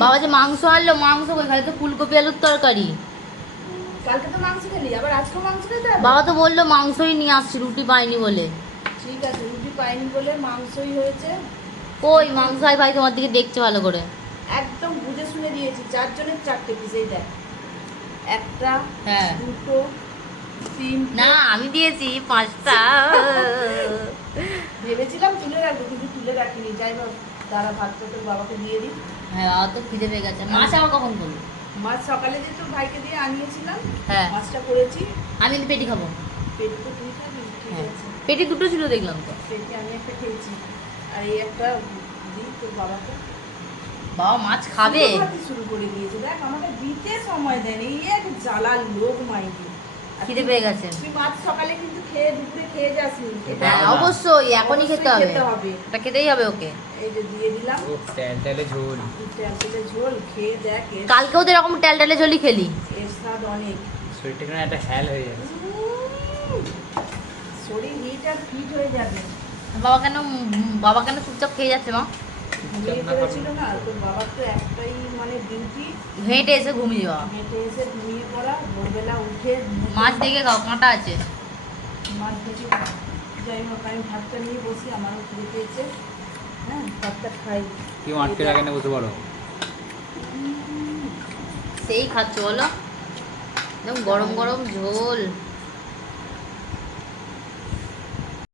বাবা যে মাংস আনলো, মাংস কই, খালি তো ফুলকপি আলুর তরকারি। কালকে তো মাংস খেলি, আবার আজকেও মাংস খেতে হবে? বাবা তো বললো মাংসই নিয়ে আসছি, রুটি পাইনি বলে। ঠিক আছে, রুটি পাইনি বলে মাংসই হয়েছে। কই মাংস? আই ভাই তোমার দিকে দেখছে ভালো করে। একদম বুঝে শুনে দিয়েছি, 4 জনের 4টে পিস। এই দেখ, একটা, হ্যাঁ। দুটো, তিন। না আমি দিয়েছি 5টা। ভেবেছিলাম তুলে রাখবো, কিন্তু তুলে রাখিনি। যাই হোক, দাঁড়া, ভাতটা তোর বাবাকে দিয়ে দিই। হ্যাঁ, বাবা তো খিদে পেয়ে গেছে। মাছ আবার কখন করবো? মাছ সকালে যে তোর ভাইকে দিয়ে আনিয়েছিলাম, হ্যাঁ। মাছটা করেছি। আমি কিন্তু পেটি খাবো। পেট তো তুই খাবি, ঠিক হ্যাঁ, আছে। পেটি দুটো ছিল দেখলাম তো। পেটে আমি একটা খেয়েছি, আর এই একটা দিই তোর বাবাকে। বাবা মাছ খাবে? শুরু করতে শুরু করে দিয়েছে, দেখ আমাকে দিতে সময় দেয়নি। এই এক জ্বালার লোক মাইকে। খিদে পেয়ে গেছে। তুই মাছ সকালে কিন্তু খেয়ে, দুপুরে খেয়ে যাসনি। হ্যাঁ অবশ্যই, এখনই খেতে হবে। হবে। এটা খেতেই হবে ওকে। এই যে দিয়ে দিলাম ট্যালট্যালে ঝোল। ট্যালটেলে ঝোল। খেয়ে দেখ, কালকেও তো এরকম টেলটেলে ঝোলই খেলি। এর স্বাদ অনেক। শরীরটা কেন একটা হ্যাল হয়ে যাচ্ছে। শরীর হিট আর ফিট হয়ে যাবে। বাবা কেন চুপচাপ খেয়ে যাচ্ছে মা? ঘুমিয়ে পড়েছিল না তোর বাবার, তো একটাই মানে ডিউটি, হেঁটে এসে ঘুমিয়ে যাওয়া। হেঁটে এসে ঘুমিয়ে পড়া, ভোরবেলা উঠে মাছ দেখে খাও, কাঁটা আছে। মাছ দেখে। যাই হোক, আমি ভাতটা নিয়ে বসি, আমারও খেয়ে পেয়েছে। হ্যাঁ, ভাতটা খাই। কেউ আটকে রাখে না, বসে পড়ো। সেই খাচ্ছ বলো, একদম গরম গরম ঝোল।